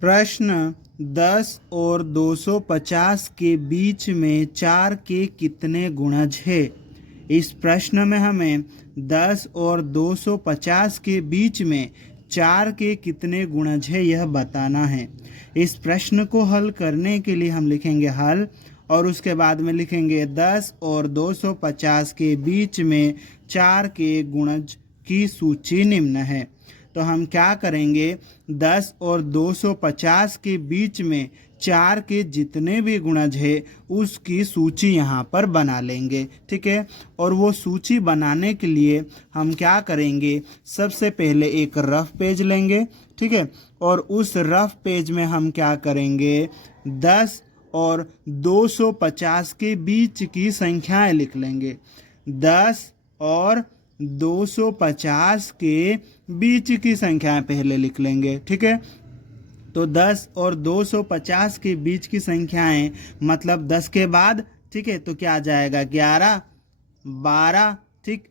प्रश्न 10 और 250 के बीच में 4 के कितने गुणज है। इस प्रश्न में हमें 10 और 250 के बीच में 4 के कितने गुणज है यह बताना है। इस प्रश्न को हल करने के लिए हम लिखेंगे हल और उसके बाद में लिखेंगे 10 और 250 के बीच में 4 के गुणज की सूची निम्न है। तो हम क्या करेंगे, 10 और 250 के बीच में 4 के जितने भी गुणज है उसकी सूची यहाँ पर बना लेंगे। ठीक है, और वो सूची बनाने के लिए हम क्या करेंगे, सबसे पहले एक रफ पेज लेंगे। ठीक है, और उस रफ पेज में हम क्या करेंगे, 10 और 250 के बीच की संख्याएं लिख लेंगे। 10 और 250 के बीच की संख्याएं पहले लिख लेंगे। ठीक है, तो 10 और 250 के बीच की संख्याएं मतलब 10 के बाद, ठीक है, तो क्या आ जाएगा 11, 12, ठीक,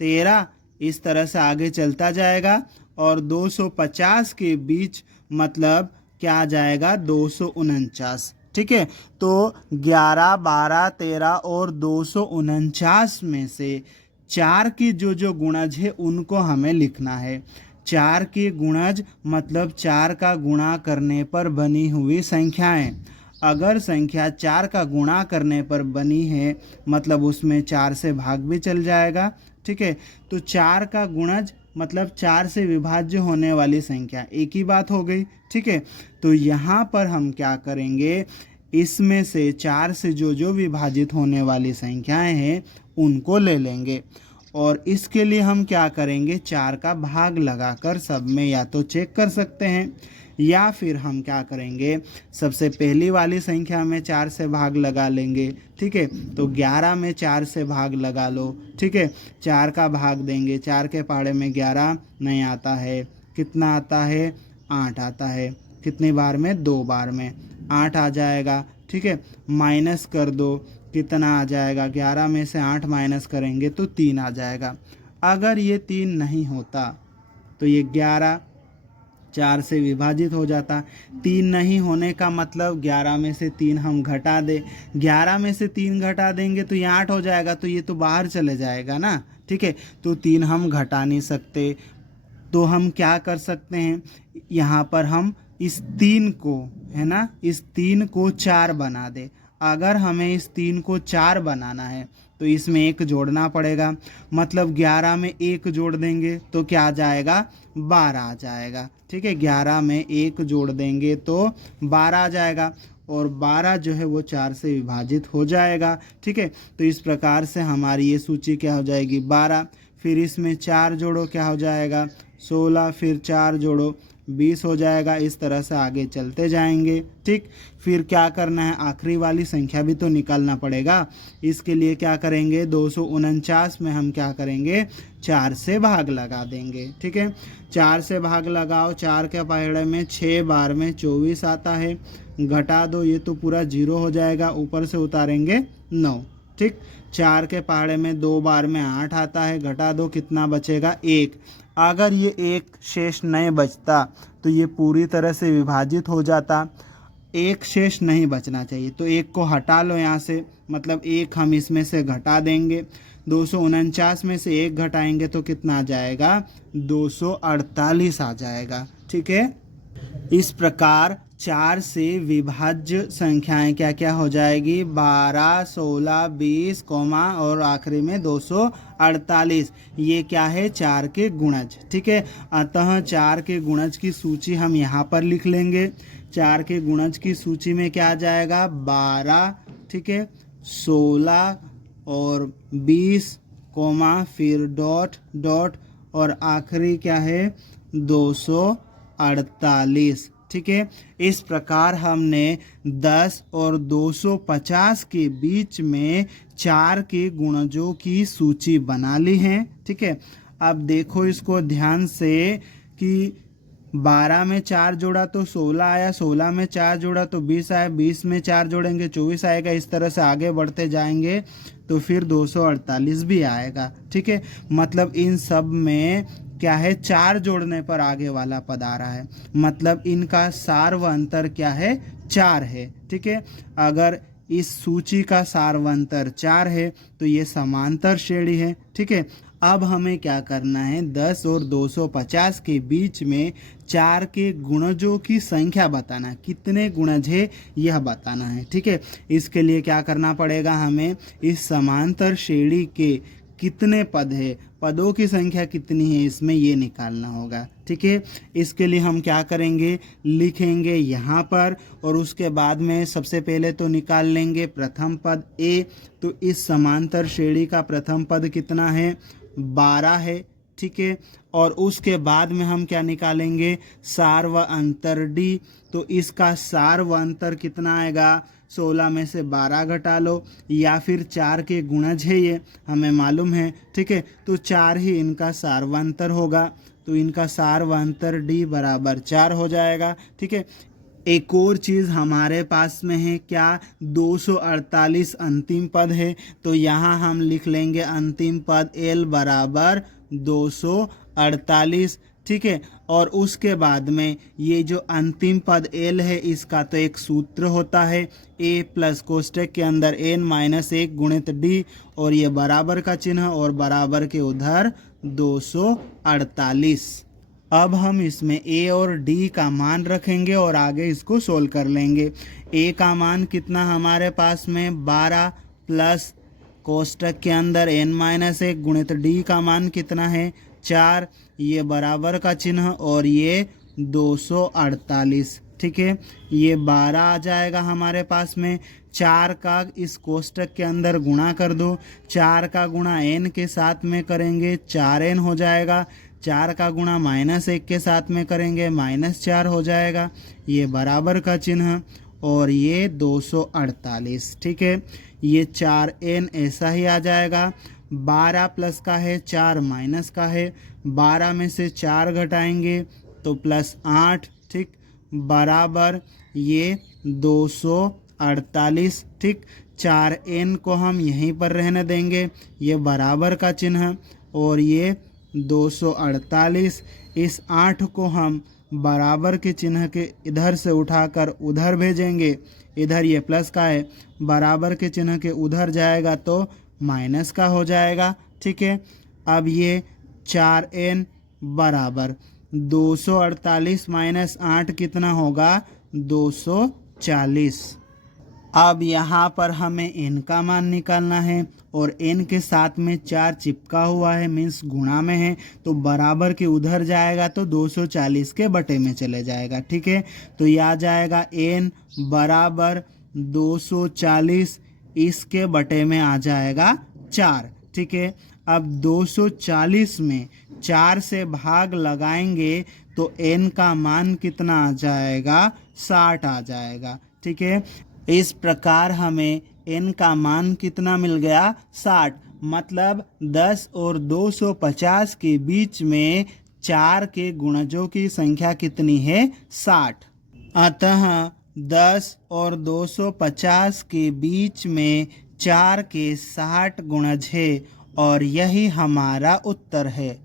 13, इस तरह से आगे चलता जाएगा। और 250 के बीच मतलब क्या आ जाएगा 249। ठीक है, तो 11, 12, 13 और 249 में से 4 की जो गुणज है उनको हमें लिखना है। 4 के गुणज मतलब 4 का गुणा करने पर बनी हुई संख्याएं। अगर संख्या 4 का गुणा करने पर बनी है मतलब उसमें 4 से भाग भी चल जाएगा। ठीक है, तो 4 का गुणज मतलब 4 से विभाज्य होने वाली संख्या, एक ही बात हो गई। ठीक है, तो यहाँ पर हम क्या करेंगे, इसमें से 4 से जो विभाजित होने वाली संख्याएं हैं उनको ले लेंगे और इसके लिए हम क्या करेंगे, 4 का भाग लगाकर सब में या तो चेक कर सकते हैं या फिर हम क्या करेंगे, सबसे पहली वाली संख्या में 4 से भाग लगा लेंगे। ठीक है, तो 11 में 4 से भाग लगा लो। ठीक है, 4 का भाग देंगे, 4 के पहाड़े में 11 नहीं आता है, कितना आता है 8 आता है। कितनी बार में, 2 बार में 8 आ जाएगा। ठीक है, माइनस कर दो, कितना आ जाएगा, 11 में से 8 माइनस करेंगे तो 3 आ जाएगा। अगर ये 3 नहीं होता तो ये 11 4 से विभाजित हो जाता। 3 नहीं होने का मतलब 11 में से 3 हम घटा दें, 11 में से 3 घटा देंगे तो ये 8 हो जाएगा, तो ये तो बाहर चले जाएगा ना। ठीक है, तो 3 हम घटा नहीं सकते, तो हम क्या कर सकते हैं, यहाँ पर हम इस 3 को, है ना, इस 3 को 4 बना दे। अगर हमें इस 3 को 4 बनाना है तो इसमें 1 जोड़ना पड़ेगा, मतलब 11 में 1 जोड़ देंगे तो क्या आ जाएगा, 12 आ जाएगा। ठीक है, 11 में 1 जोड़ देंगे तो 12 आ जाएगा और 12 जो है वो 4 से विभाजित हो जाएगा। ठीक है, तो इस प्रकार से हमारी ये सूची क्या हो जाएगी, 12, फिर इसमें 4 जोड़ो क्या हो जाएगा 16, फिर 4 जोड़ो 20 हो जाएगा। इस तरह से आगे चलते जाएंगे। ठीक, फिर क्या करना है, आखिरी वाली संख्या भी तो निकालना पड़ेगा। इसके लिए क्या करेंगे, 249 में हम क्या करेंगे, 4 से भाग लगा देंगे। ठीक है, 4 से भाग लगाओ, 4 के पहाड़े में 6 बार में 24 आता है, घटा दो, ये तो पूरा 0 हो जाएगा, ऊपर से उतारेंगे 9। ठीक, 4 के पहाड़े में 2 बार में 8 आता है, घटा दो, कितना बचेगा 1। अगर ये 1 शेष नहीं बचता तो ये पूरी तरह से विभाजित हो जाता, 1 शेष नहीं बचना चाहिए, तो 1 को हटा लो यहाँ से, मतलब 1 हम इसमें से घटा देंगे। 249 में से 1 घटाएंगे तो कितना आ जाएगा, 248 आ जाएगा। ठीक है, इस प्रकार 4 से विभाज्य संख्याएं क्या क्या हो जाएगी, 12, 16, 20, और आखिरी में 248। ये क्या है, 4 के गुणज। ठीक है, अतः 4 के गुणज की सूची हम यहाँ पर लिख लेंगे। 4 के गुणज की सूची में क्या आ जाएगा, 12, ठीक है, 16 और 20, फिर डॉट डॉट और आखिरी क्या है 248। ठीक है, इस प्रकार हमने 10 और 250 के बीच में 4 के गुणजों की सूची बना ली है। ठीक है, अब देखो इसको ध्यान से कि 12 में 4 जोड़ा तो 16 आया, 16 में 4 जोड़ा तो 20 आया, 20 में 4 जोड़ेंगे 24 आएगा। इस तरह से आगे बढ़ते जाएंगे तो फिर 248 भी आएगा। ठीक है, मतलब इन सब में क्या है, 4 जोड़ने पर आगे वाला पद आ रहा है, मतलब इनका सार व अंतर क्या है, 4 है। ठीक है, अगर इस सूची का सार व अंतर 4 है तो ये समांतर श्रेणी है। ठीक है, अब हमें क्या करना है, 10 और 250 के बीच में 4 के गुणजों की संख्या बताना, कितने गुणज है यह बताना है। ठीक है, इसके लिए क्या करना पड़ेगा, हमें इस समांतर श्रेणी के कितने पद है, पदों की संख्या कितनी है इसमें ये निकालना होगा। ठीक है, इसके लिए हम क्या करेंगे, लिखेंगे यहाँ पर और उसके बाद में सबसे पहले तो निकाल लेंगे प्रथम पद ए। तो इस समांतर श्रेणी का प्रथम पद कितना है, 12 है। ठीक है, और उसके बाद में हम क्या निकालेंगे, सार व अंतर डी। तो इसका सार व अंतर कितना आएगा, 16 में से 12 घटा लो, या फिर 4 के गुणज है ये हमें मालूम है। ठीक है, तो 4 ही इनका सार व अंतर होगा, तो इनका सार व अंतर डी बराबर 4 हो जाएगा। ठीक है, एक और चीज़ हमारे पास में है क्या, 248 अंतिम पद है, तो यहाँ हम लिख लेंगे अंतिम पद L बराबर 248। ठीक है, और उसके बाद में ये जो अंतिम पद L है इसका तो एक सूत्र होता है, A प्लस कोष्टक के अंदर n-1 गुणित D, और ये बराबर का चिन्ह और बराबर के उधर 248। अब हम इसमें A और D का मान रखेंगे और आगे इसको सोल्व कर लेंगे। A का मान कितना हमारे पास में 12 प्लस कोष्टक के अंदर n-1 गुणित D का मान कितना है 4, ये बराबर का चिन्ह और ये 248। ठीक है, ये 12 आ जाएगा हमारे पास में, 4 का इस कोष्टक के अंदर गुणा कर दो, 4 का गुणा n के साथ में करेंगे 4n हो जाएगा, 4 का गुणा -1 के साथ में करेंगे -4 हो जाएगा, ये बराबर का चिन्ह और ये 248। ठीक है, ये 4n ऐसा ही आ जाएगा, 12 प्लस का है 4 माइनस का है, 12 में से 4 घटाएंगे तो +8। ठीक, बराबर ये 248। ठीक, 4n को हम यहीं पर रहने देंगे, ये बराबर का चिन्ह और ये 248। इस 8 को हम बराबर के चिन्ह के इधर से उठाकर उधर भेजेंगे, इधर ये प्लस का है, बराबर के चिन्ह के उधर जाएगा तो माइनस का हो जाएगा। ठीक है, अब ये 4n बराबर 248 माइनस 8 कितना होगा, 240। अब यहाँ पर हमें n का मान निकालना है और n के साथ में 4 चिपका हुआ है, मीन्स गुणा में है, तो बराबर के उधर जाएगा तो 240 के बटे में चले जाएगा। ठीक है, तो यह आ जाएगा n बराबर 240, इसके बटे में आ जाएगा 4। ठीक है, अब 240 में 4 से भाग लगाएंगे तो n का मान कितना आ जाएगा, 60 आ जाएगा। ठीक है, इस प्रकार हमें n का मान कितना मिल गया, 60, मतलब 10 और 250 के बीच में 4 के गुणजों की संख्या कितनी है, 60। अतः 10 और 250 के बीच में 4 के 60 गुणज है और यही हमारा उत्तर है।